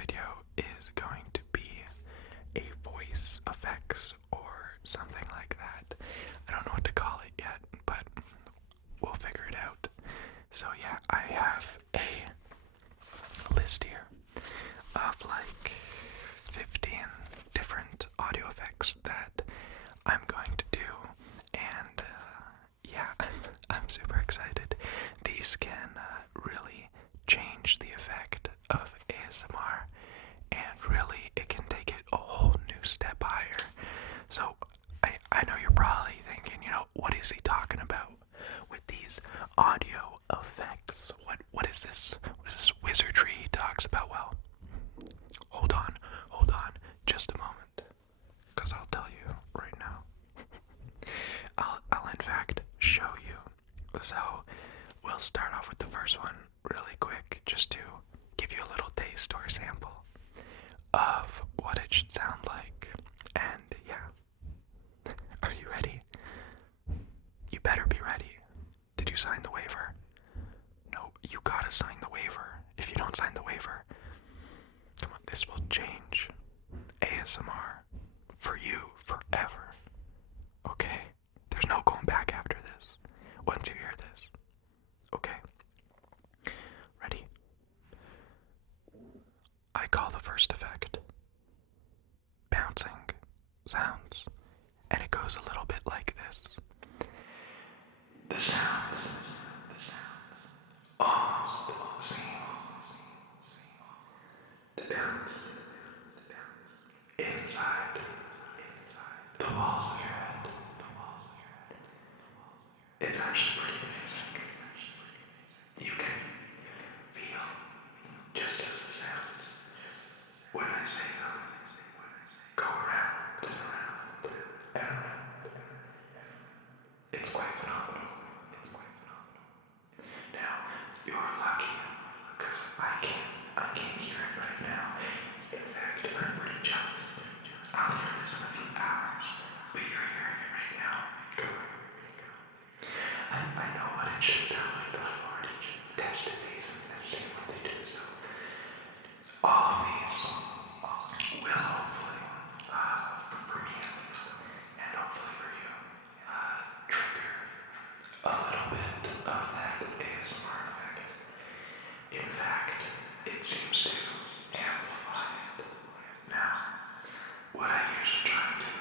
video is going to be a voice effects or something like that. I don't know what to call it yet, but we'll figure it out. So yeah, I have a list here of like 15 different audio effects that I'm going to do, and yeah, I'm super excited. These can really change the effect of ASMR, and really it can take it a whole new step higher. So I know you're probably thinking, what is he talking about with these audio effects? What is this? What is this wizardry he talks about? Well, hold on, just a moment, because I'll tell you right now. I'll in fact show you. So we'll start off with the first one really quick, just to give you a little taste or sample of what it should sound like. And yeah, are you ready? You better be ready. Did you sign the waiver? No, you gotta sign the waiver. If you don't sign the waiver, come on, this will change ASMR for you forever. Okay? There's no going back after this. Once you hear this. Okay? Ready? I call the first effect bouncing sounds, and it goes a little bit like this. The sounds almost seem to bounce inside the walls of your head. It's actually pretty amazing. You can feel just as the sounds, when I say them, go around and around and around. It's quite phenomenal. Now, you're lucky, because I can't hear it right now. In fact, I'm pretty jealous. I'll hear this in a few hours, but you're hearing it right now. I know what it should sound like, but I've already tested these and seen what they do, so all of these will hopefully, for me at least, and hopefully for you, trigger a little bit of that ASMR effect. In fact, it seems to amplify it. Now, what I usually try to do,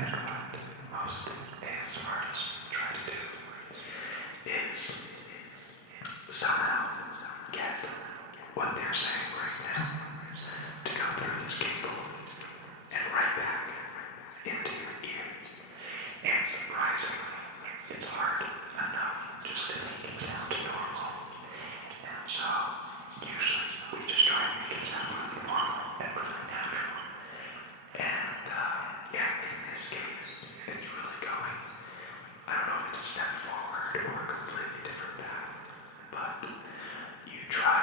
and what most ASMR artists try to do, is somehow get what they're saying right now to go through this cable and right back into your ears. And surprisingly, it's hard enough just to make it sound normal. And so, usually, we just try and make it sound really normal and really natural. And, yeah, in this case, it's really going, I don't know if it's a step forward or a completely different path, but you try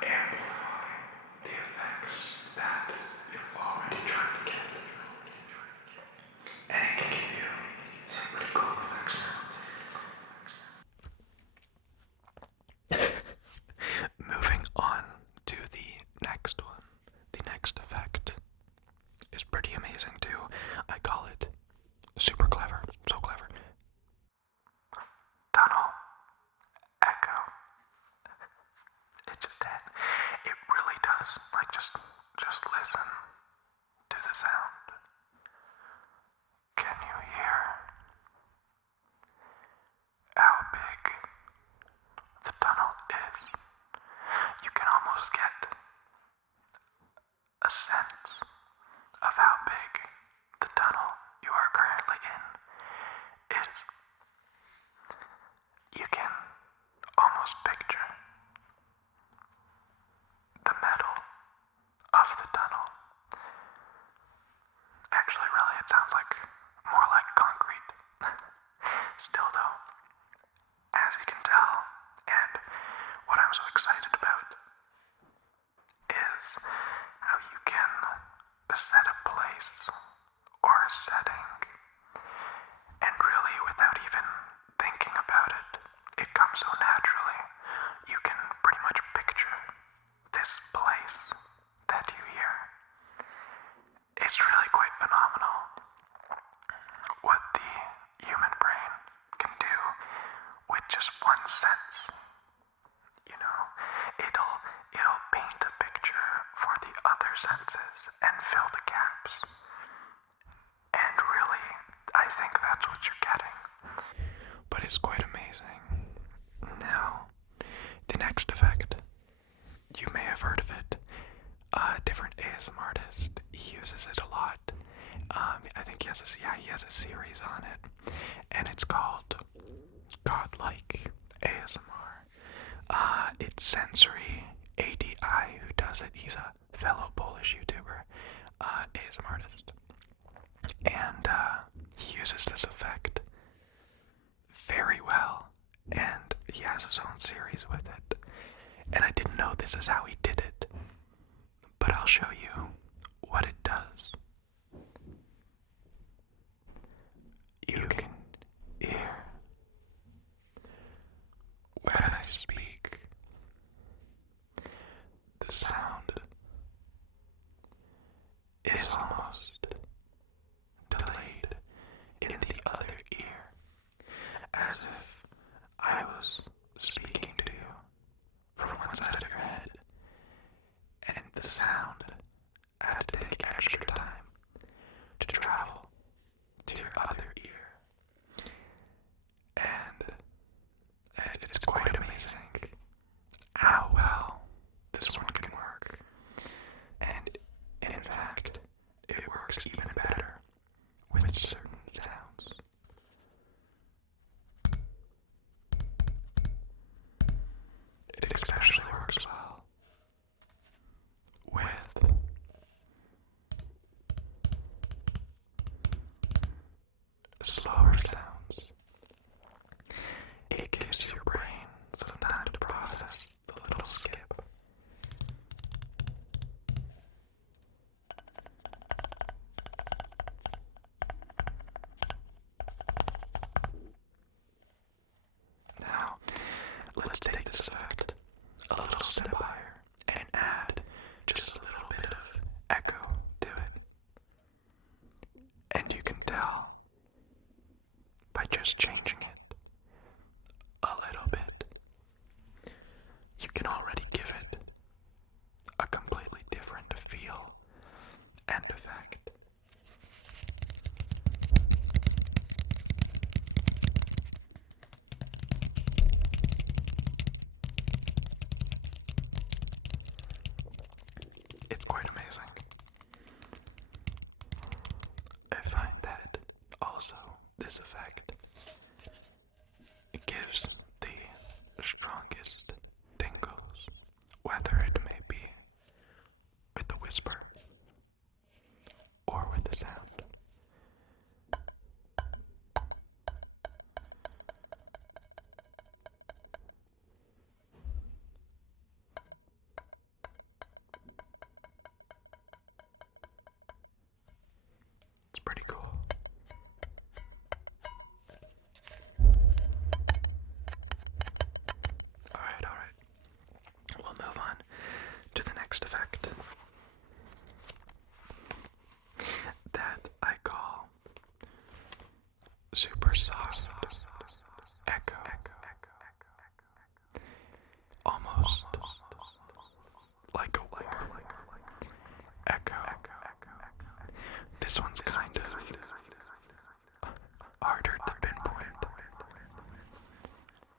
and amplify the effects that you're already trying to get. And it can give you some pretty cool effects now. Moving on to the next one. The next effect is pretty amazing too. I call it super clever. So clever. Tunnel echo. It really does. Like just listen to the sound. Can you hear how big the tunnel is? You can almost get a sense of how big the tunnel you are currently in is. You can almost picture the metal of the tunnel your senses and fill the gaps. And really, I think that's what you're getting. But it's quite amazing. Now, the next effect, you may have heard of it. A different ASM artist, he uses it a lot. I think he has a series on it, and it's called Godlike ASMR. It's Sensory ADI who does it. He's a fellow Polish YouTuber, ASM artist, and he uses this effect very well, and he has his own series with it. And I didn't know this is how he did it, but I'll show you what it does. You can hear when I speak, the sound is almost delayed in the other ear, as if I was speaking to you from one side of your head, and the sound had to take extra time to travel to your other ear. And it's quite amazing how well this one can work. And in fact, it works even better with certain sounds. It especially works well with slower sounds. It gives your brain some time to process the little skip. Now, let's take this effect a little step higher and add just a little bit of echo to it. And you can tell by just changing it a little bit, you can already give it a completely different feel and effect. It's quite amazing. I find that also this effect, it gives the strongest tingles, whether it may be with the whisper or with the sound. It's pretty cool. Alright. We'll move on to the next effect that I call super soft echo. Almost like a warm echo. This one's kind of harder to pinpoint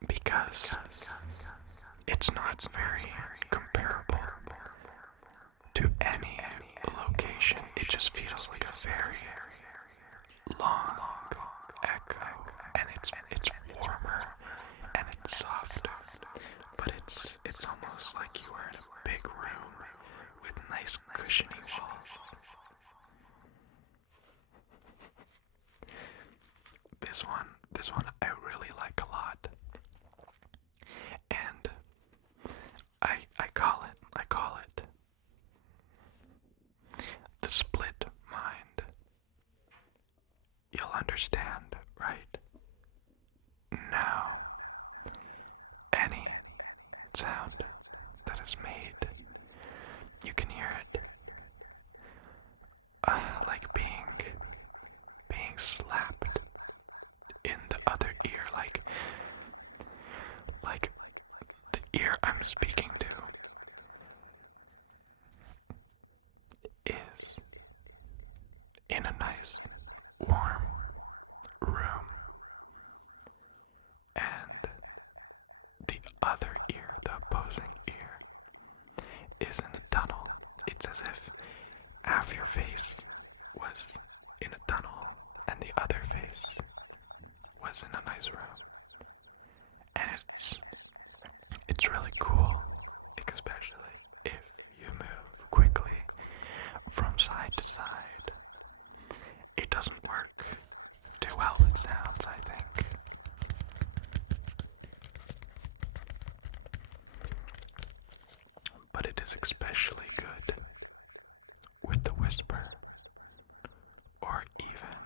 because it's not very comparable to any location. It just feels like a very long echo, and it's warmer and it's softer, but it's almost like you are in a big room with nice cushiony walls. This one I really like a lot, and I call it the split mind. You'll understand, right? Now, any sound that is made, you can hear it like being slapped in the other ear, like the ear I'm speaking to. it's as if half your face was in a tunnel and the other face was in a nice room. And it's really cool, especially if you move quickly from side to side. It doesn't work too well with sounds, I think. But it is especially good with the whisper or even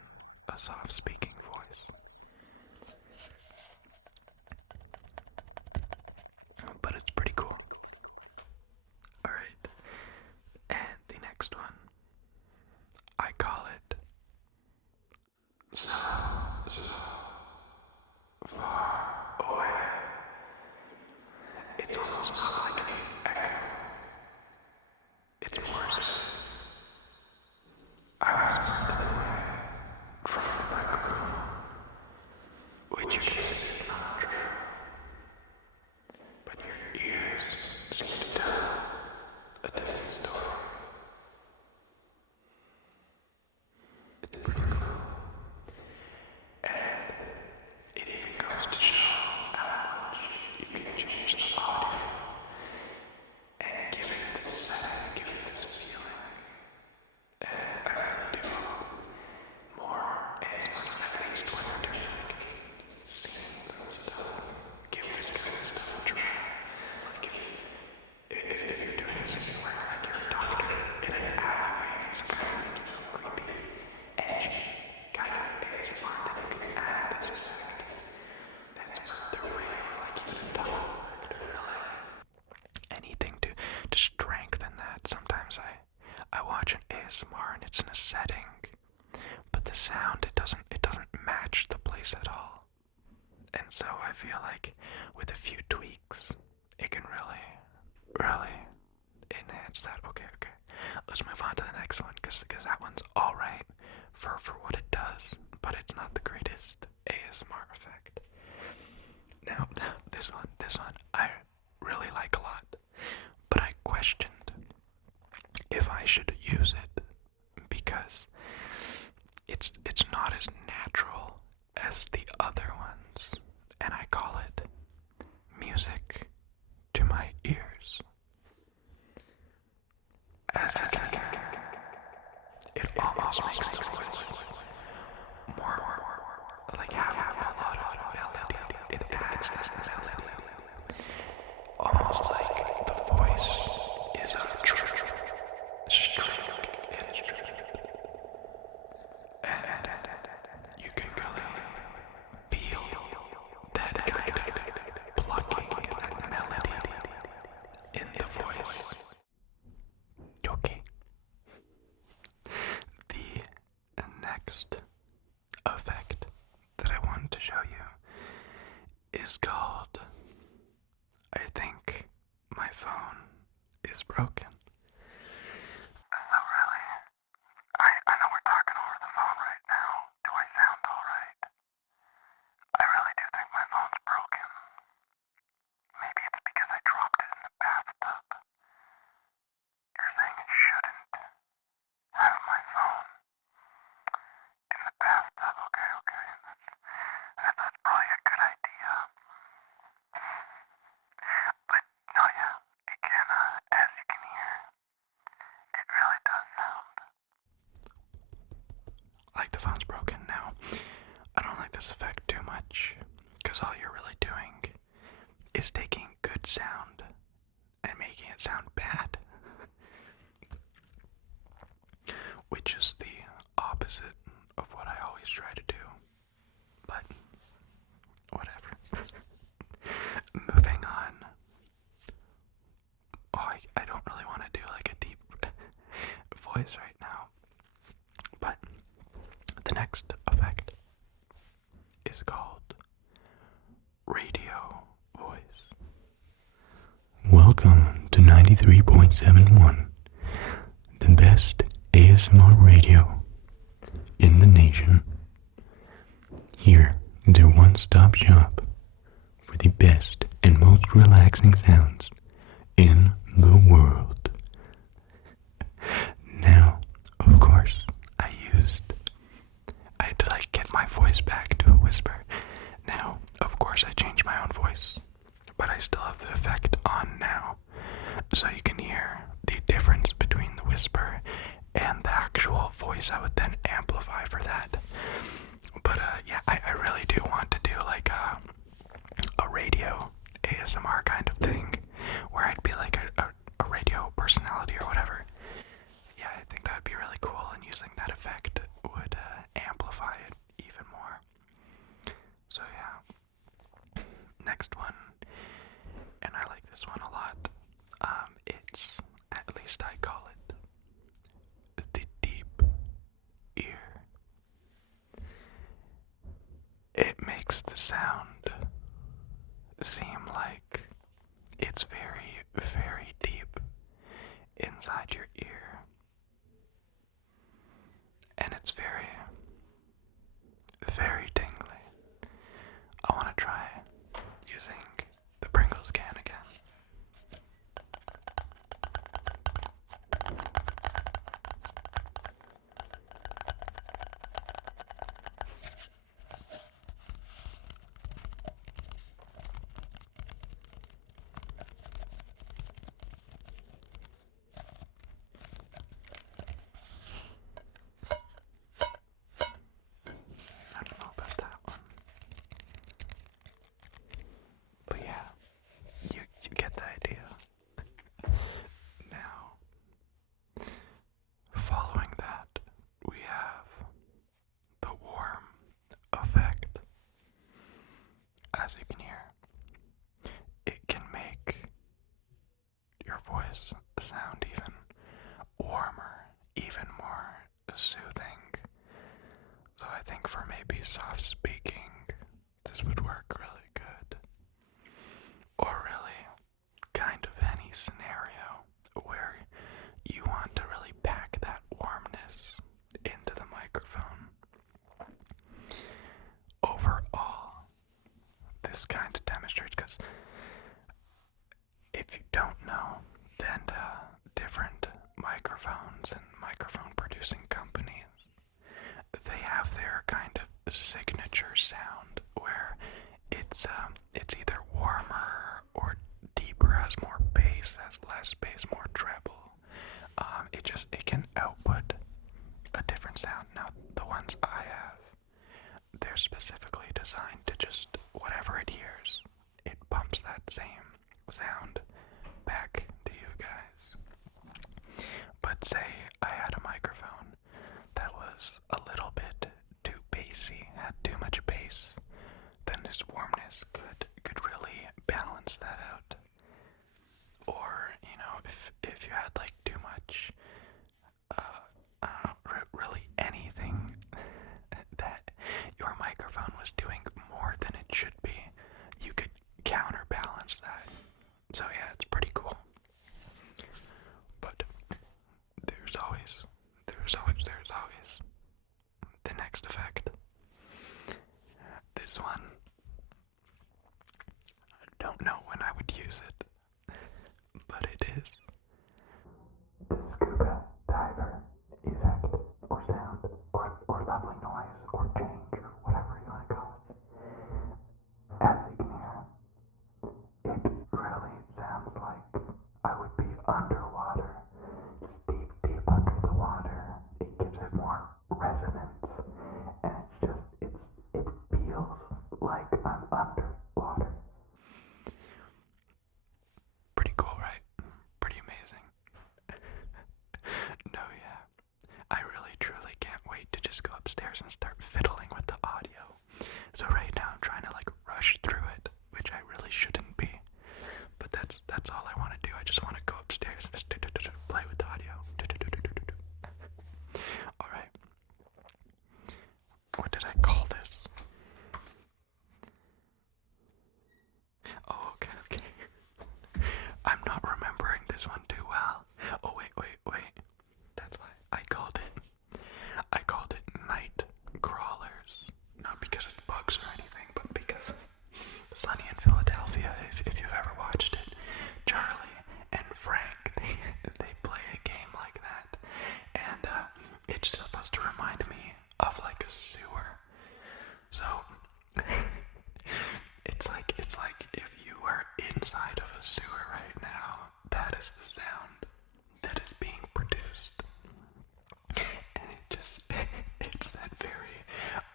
a soft speaking voice. But it's pretty cool. Alright, and the next one, I call it So Far Away. It's almost not like an echo. It's more so I whispered them away from the microphone, which you can see is not true. But your ears seem to tell a different story. It's pretty cool. And it even goes to show how much you can change the audio and give it this setting, give it this feeling. And I really do more ASMR, at least when I'm doing like scenes and stuff. Give this kind of stuff a try. Like if you're doing a scene where like you're a doctor in an alleyway, it's kind of creepy, edgy, kind of ASMR, then you can add this effect. That's the way of like even double really. Anything to strengthen that. Sometimes I watch an ASMR and it's in a setting, but the sound it doesn't match the place at all. And so I feel like with a few tweaks, it can really enhance that. Okay. Let's move on to the next one, because that one's alright for what it does, but it's not the greatest ASMR effect. Now this one I really like a lot, but I questioned if I should use it because it's not as natural as the other ones, and I call it music to my ears. As you can hear, it almost makes the voice more like have a lot of melody. It adds this melody, almost like the voice is a string instrument. And you can really feel that kind of plucking and melody in the voice. Okay. The next effect that I wanted to show you is called I think my phone is broken. So really, I know we're talking over the phone right now. Do I sound alright? I really do think my phone's broken. Maybe it's because I dropped it in the bathtub. You're saying I shouldn't have my phone in the bathtub. Okay. That's probably a good idea. But no, yeah, it can, as you can hear, it really does sound like the phone's broken. Now, I don't like this effect too much, because all you're really doing is taking good sound and making it sound bad. Which is the opposite of what I always try to do. But, whatever. Moving on. I don't really want to do like a deep voice right now. But the next effect is called radio voice. Welcome to 93.71, the best ASMR radio in the nation. Here is your one-stop shop for the best and most relaxing sounds in the world. sound seem like it's very, very deep inside your ear. And it's very, very tingly. I want to try using the Pringles can again. I don't know about that one. But yeah, you get the idea. Now, following that, we have the warm effect. As you can hear, it can make your voice sound even warmer, even more soothing. So I think for maybe soft speaking, this would work really good. Or really kind of any scenario where you want to really pack that warmness into the microphone. Overall, this kind of demonstrates, because if you don't know, then different microphones and microphone producing companies, they have their kind of signature sound where it's either warmer or deeper, has more bass, has less bass, more treble. It can output a different sound. Now, the ones I have, they're specifically designed to just whatever it hears, it pumps that same sound back to you guys. But say I had a microphone that was a little bit too bassy, had too much bass, then this warmness could really balance that out. Or, if you had like too much, I don't know, really anything that your microphone was doing more than it should be, you could counterbalance that. So yeah, it's pretty cool. But there's always the next effect. This one, I don't know when I would use it, but it is the Scuba Diver effect, or sound, or lovely noise, or change, or whatever you want to call it. As you can hear, it really sounds like I would be underwater, just deep under the water. It gives it more resonance, and it feels like I'm underwater. Pretty cool, right? Pretty amazing. No, yeah. I really, truly can't wait to just go upstairs and start fiddling with the audio. So right now I'm trying to rush through it, which I really shouldn't be. But that's all I want to do. I just want to go upstairs and just play with the audio. Alright. What did I call this? Oh, okay. I'm not remembering this one too well. Oh, wait. That's why I called it Night Crawlers. Not because it's bugs or anything, but because Sunny in Philadelphia, if you've ever watched it, Charlie and Frank, they play a game like that. And it's supposed to remind me of like a sewer. So it's like if you were inside of a sewer right now, that is the sound that is being produced. And it's that very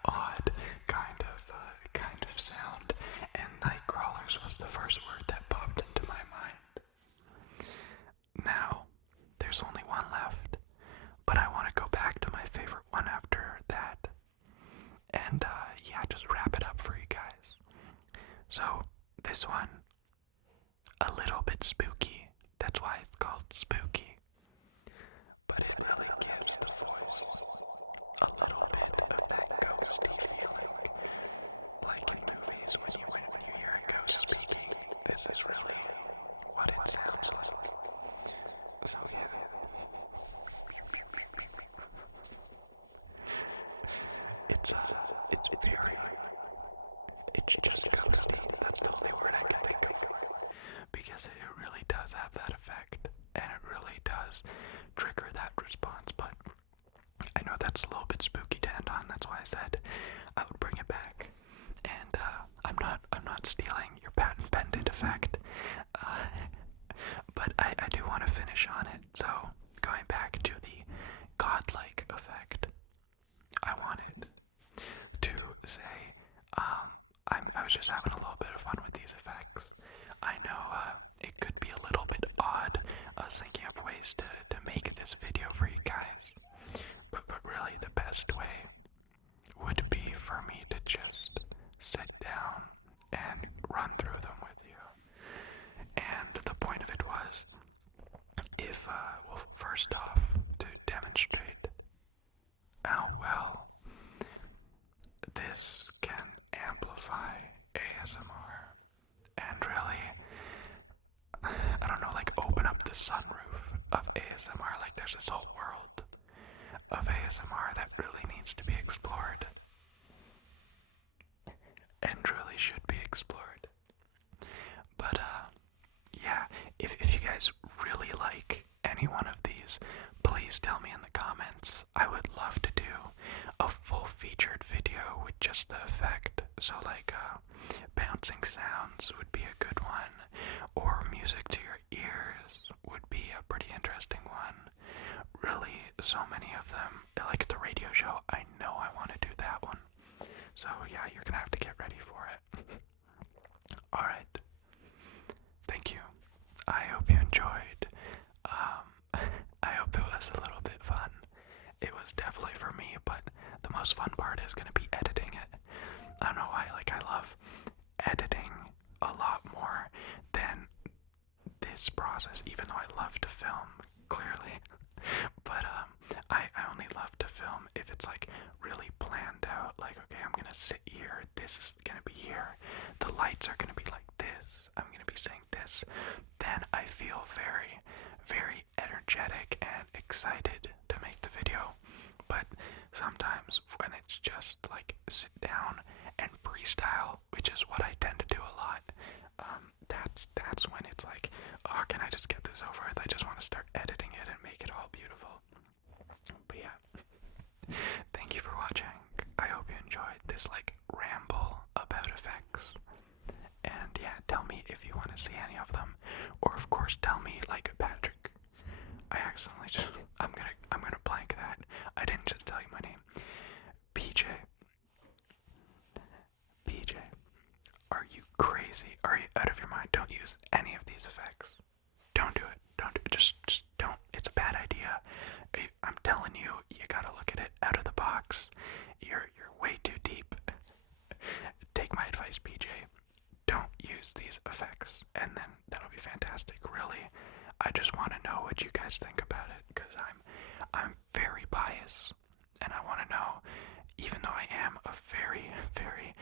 odd kind of sound. And night crawlers was the first word that popped into my mind. Now, there's only one left, but I want to go back to my favorite one after that. And just wrap it up for you guys. So, this one, a little bit spooky. That's why it's called Spookie. But it really gives the voice a little bit of that ghosty feeling, like in movies it's very, it's just ghosty. That's the only word I can think of for it. Because it really does have that effect, and it really does trigger that response, but I know that's a little bit spooky to end on. That's why I said I would bring it back. And I'm not stealing your patent pending effect, but I do want to finish on it. So going back to the godlike effect, I wanted to say I was just having a little bit of fun with these effects. I know it could be a little bit odd. I was thinking of ways to make this video for you guys. But really the best way would be for me to just sit down and run through them with you. And the point of it was, if, well, first off, to demonstrate how well this can amplify ASMR and really, I don't know, like open up the sunroof of ASMR. Like there's this whole world of ASMR that really needs to be explored and truly should be explored. But yeah, if you guys really like any one of these, please tell me in the comments. I would love to do a full featured video with just the effect. So like bouncing sounds would be a good one, or music to your ears would be a pretty interesting one. Really, so many of them, like the radio show, I know I want to do that one. So yeah, you're gonna have to get ready for it. Alright. Thank you. I hope you enjoyed. I hope it was a little bit fun. It was definitely for me, but the most fun part is gonna be editing it. I don't know why, like I love editing a lot more than this process, even though I love to film, clearly. But I only love to film if it's like really planned out. Like, okay, I'm gonna sit here, this is gonna be here, the lights are gonna be like this, I'm gonna be saying this. Then I feel very, very energetic and excited to make the video. But sometimes when it's just like sit down and freestyle, which is what I tend to do a lot, that's when it's like, oh, can I just get this over with? I just want to start editing it and make it all beautiful. But yeah, thank you for watching. I hope you enjoyed this like ramble about effects. And yeah, tell me if you want to see any of them, or of course tell me like Patrick. I accidentally just I'm gonna blank that. I didn't just tell you my name. PJ, are you crazy? Are you out of your mind? Don't use any of these effects. Don't do it. Don't do it. Just don't. It's a bad idea. I'm telling you, you gotta look at it out of the box. You're way too deep. Take my advice, PJ. Don't use these effects, and then that'll be fantastic. Really, I just want to know what you guys think about it, because I'm very biased, and I want to know, even though I am a very, very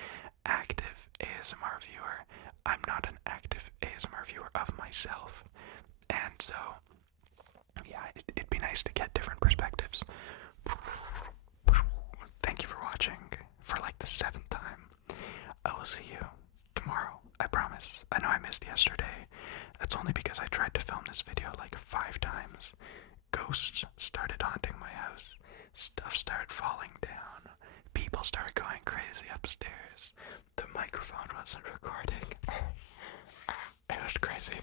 active ASMR viewer, I'm not an active ASMR viewer of myself. And so, yeah, it'd be nice to get different perspectives. Thank you for watching for like the 7th time. I will see you tomorrow, I promise. I know I missed yesterday. That's only because I tried to film this video like 5 times. Ghosts started haunting my house. Stuff started falling down. People started going crazy upstairs. The microphone wasn't recording. It was crazy.